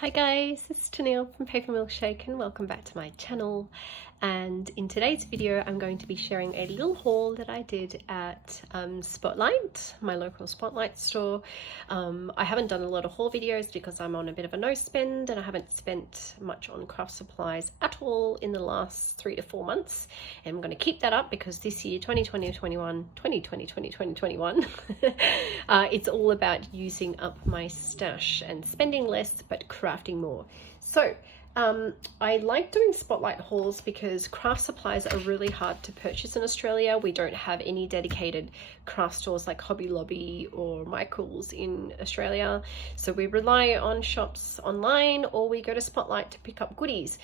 Hi guys, this is Tennille from Paper Milkshake and welcome back to my channel. And in today's video I'm going to be sharing a little haul that I did at Spotlight, my local Spotlight store. I haven't done a lot of haul videos because I'm on a bit of a no spend and I haven't spent much on craft supplies at all in the last 3 to 4 months. And I'm going to keep that up because this year 2021 it's all about using up my stash and spending less but crafting more. So I like doing Spotlight hauls because craft supplies are really hard to purchase in Australia. We don't have any dedicated craft stores like Hobby Lobby or Michael's in Australia. So we rely on shops online or we go to Spotlight to pick up goodies.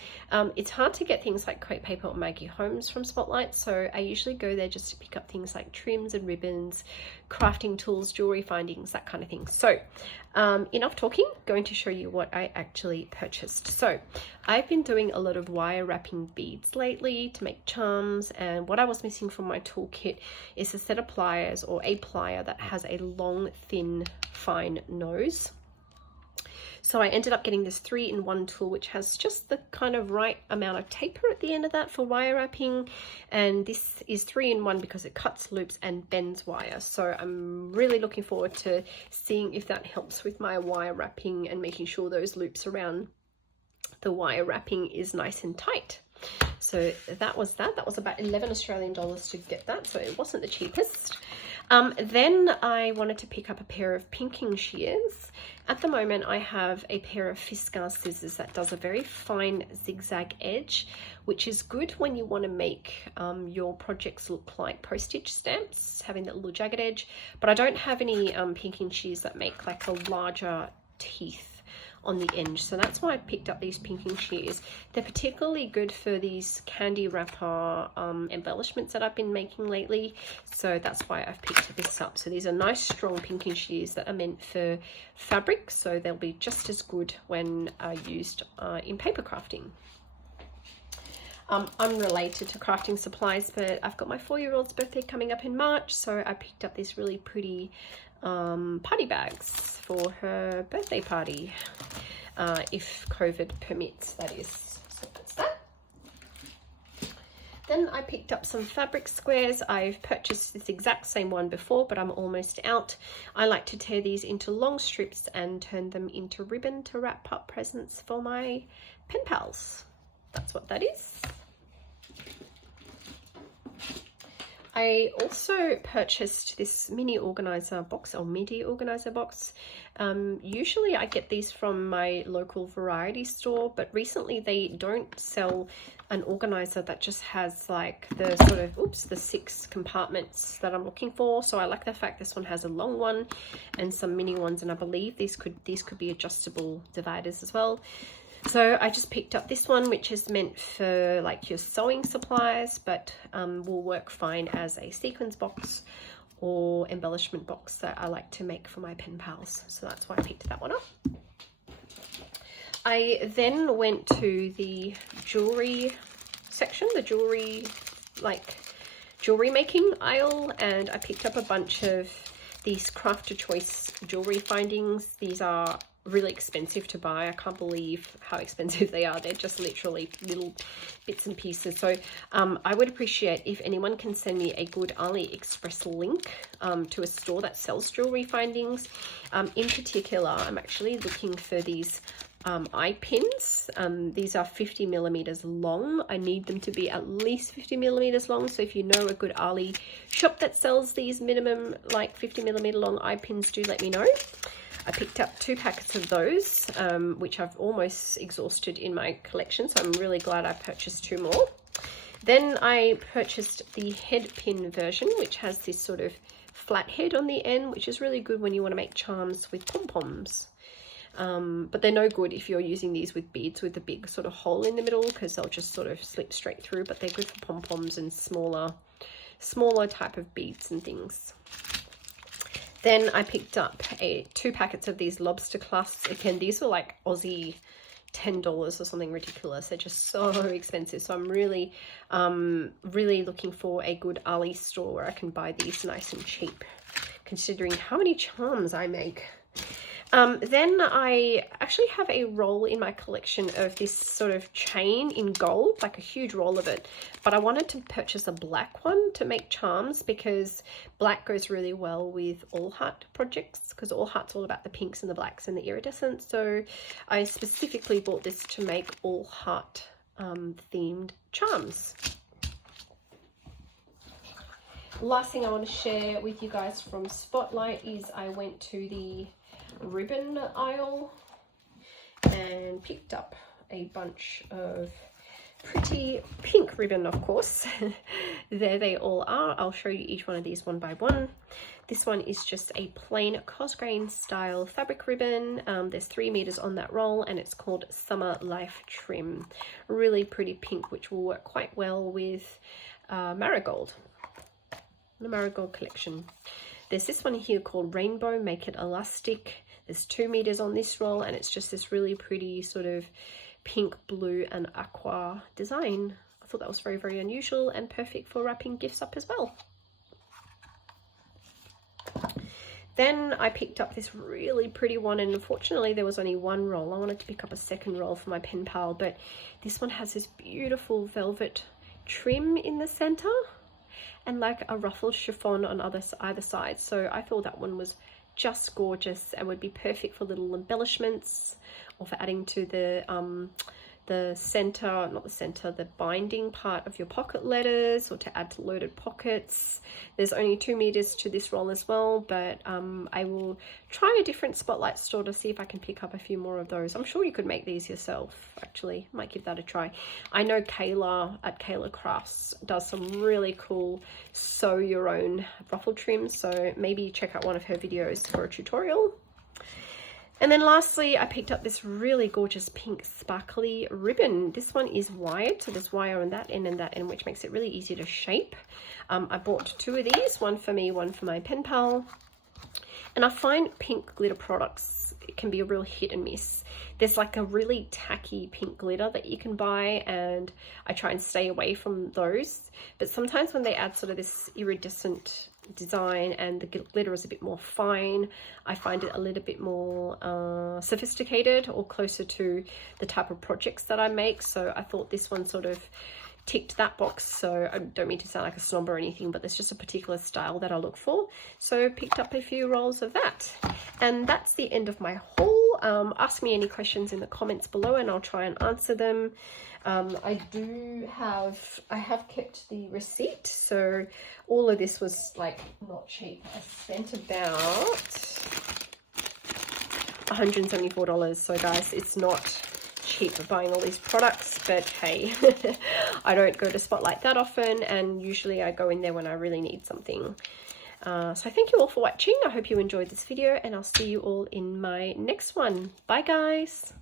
It's hard to get things like crepe paper or Maggie Holmes from Spotlight. So I usually go there just to pick up things like trims and ribbons, crafting tools, jewelry findings, that kind of thing. So enough talking, going to show you what I actually purchased. So I've been doing a lot of wire wrapping beads lately to make charms, and what I was missing from my toolkit is a set of pliers or a plier that has a long, thin, fine nose. So I ended up getting this 3-in-1 tool, which has just the kind of right amount of taper at the end of that for wire wrapping. And this is 3-in-1 because it cuts loops and bends wire. So I'm really looking forward to seeing if that helps with my wire wrapping and making sure those loops around the wire wrapping is nice and tight. So that was about 11 Australian dollars to get that, so it wasn't the cheapest. Then I wanted to pick up a pair of pinking shears. At the moment I have a pair of Fiskars scissors that does a very fine zigzag edge, which is good when you want to make your projects look like postage stamps, having that little jagged edge. But I don't have any pinking shears that make like a larger teeth on the end, so that's why I picked up these pinking shears. They're particularly good for these candy wrapper embellishments that I've been making lately, so that's why I've picked this up. So these are nice strong pinking shears that are meant for fabric, so they'll be just as good when used in paper crafting. Unrelated to crafting supplies, but I've got my 4-year-old's birthday coming up in March, so I picked up these really pretty party bags for her birthday party, if COVID permits, that is. So that's that. Then I picked up some fabric squares. I've purchased this exact same one before, but I'm almost out. I like to tear these into long strips and turn them into ribbon to wrap up presents for my pen pals. That's what that is. I also purchased this mini organizer box or MIDI organizer box. Usually I get these from my local variety store, but recently they don't sell an organizer that just has like the sort of, the 6 compartments that I'm looking for. So I like the fact this one has a long one and some mini ones, and I believe these could be adjustable dividers as well. So I just picked up this one, which is meant for like your sewing supplies, but will work fine as a sequins box or embellishment box that I like to make for my pen pals. So that's why I picked that one up. I then went to the jewelry section, the jewelry making aisle, and I picked up a bunch of these Crafter Choice jewelry findings. These are really expensive to buy. I can't believe how expensive they are. They're just literally little bits and pieces. So I would appreciate if anyone can send me a good AliExpress link to a store that sells jewelry findings. In particular, I'm actually looking for these eye pins. These are 50 millimeters long. I need them to be at least 50 millimeters long. So if you know a good Ali shop that sells these minimum like 50 millimeter long eye pins, do let me know. I picked up 2 packets of those, which I've almost exhausted in my collection, so I'm really glad I purchased 2 more. Then I purchased the head pin version, which has this sort of flat head on the end, which is really good when you want to make charms with pom-poms. But they're no good if you're using these with beads with a big sort of hole in the middle, because they'll just sort of slip straight through, but they're good for pom-poms and smaller type of beads and things. Then I picked up 2 packets of these lobster clasps. Again, these are like Aussie $10 or something ridiculous. They're just so expensive. So I'm really looking for a good Ali store where I can buy these nice and cheap, considering how many charms I make. Then I actually have a roll in my collection of this sort of chain in gold, like a huge roll of it. But I wanted to purchase a black one to make charms because black goes really well with All Heart projects, because All Heart's all about the pinks and the blacks and the iridescent. So I specifically bought this to make All Heart themed charms. Last thing I want to share with you guys from Spotlight is I went to the ribbon aisle and picked up a bunch of pretty pink ribbon, of course. There they all are. I'll show you each one of these one by one. This one is just a plain Cosgrain style fabric ribbon. There's 3 meters on that roll and it's called Summer Life Trim. Really pretty pink, which will work quite well with Marigold, the Marigold collection. There's this one here called Rainbow, Make It Elastic. There's 2 meters on this roll and it's just this really pretty sort of pink, blue and aqua design. I thought that was very, very unusual and perfect for wrapping gifts up as well. Then I picked up this really pretty one, and unfortunately there was only one roll. I wanted to pick up a second roll for my pen pal, but this one has this beautiful velvet trim in the center and like a ruffled chiffon on either side. So I thought that one was just gorgeous and would be perfect for little embellishments or for adding to the center, not the center, the binding part of your pocket letters, or to add to loaded pockets. There's only 2 meters to this roll as well, but I will try a different Spotlight store to see if I can pick up a few more of those. I'm sure you could make these yourself, actually. Might give that a try. I know Kayla at Kayla Crafts does some really cool sew your own ruffle trims, so maybe check out one of her videos for a tutorial. And then lastly, I picked up this really gorgeous pink sparkly ribbon. This one is wired, so there's wire on that end and that end, which makes it really easy to shape. I bought 2 of these, one for me, one for my pen pal. And I find pink glitter products, it can be a real hit and miss. There's like a really tacky pink glitter that you can buy, and I try and stay away from those. But sometimes when they add sort of this iridescent design and the glitter is a bit more fine, I find it a little bit more sophisticated or closer to the type of projects that I make. So I thought this one sort of ticked that box. So I don't mean to sound like a snob or anything, but there's just a particular style that I look for. So picked up a few rolls of that. And that's the end of my haul. Ask me any questions in the comments below and I'll try and answer them. I have kept the receipt, so all of this was like not cheap. I spent about $174, so guys, it's not cheap buying all these products, but hey, I don't go to Spotlight that often, and usually I go in there when I really need something. So thank you all for watching. I hope you enjoyed this video, and I'll see you all in my next one. Bye guys.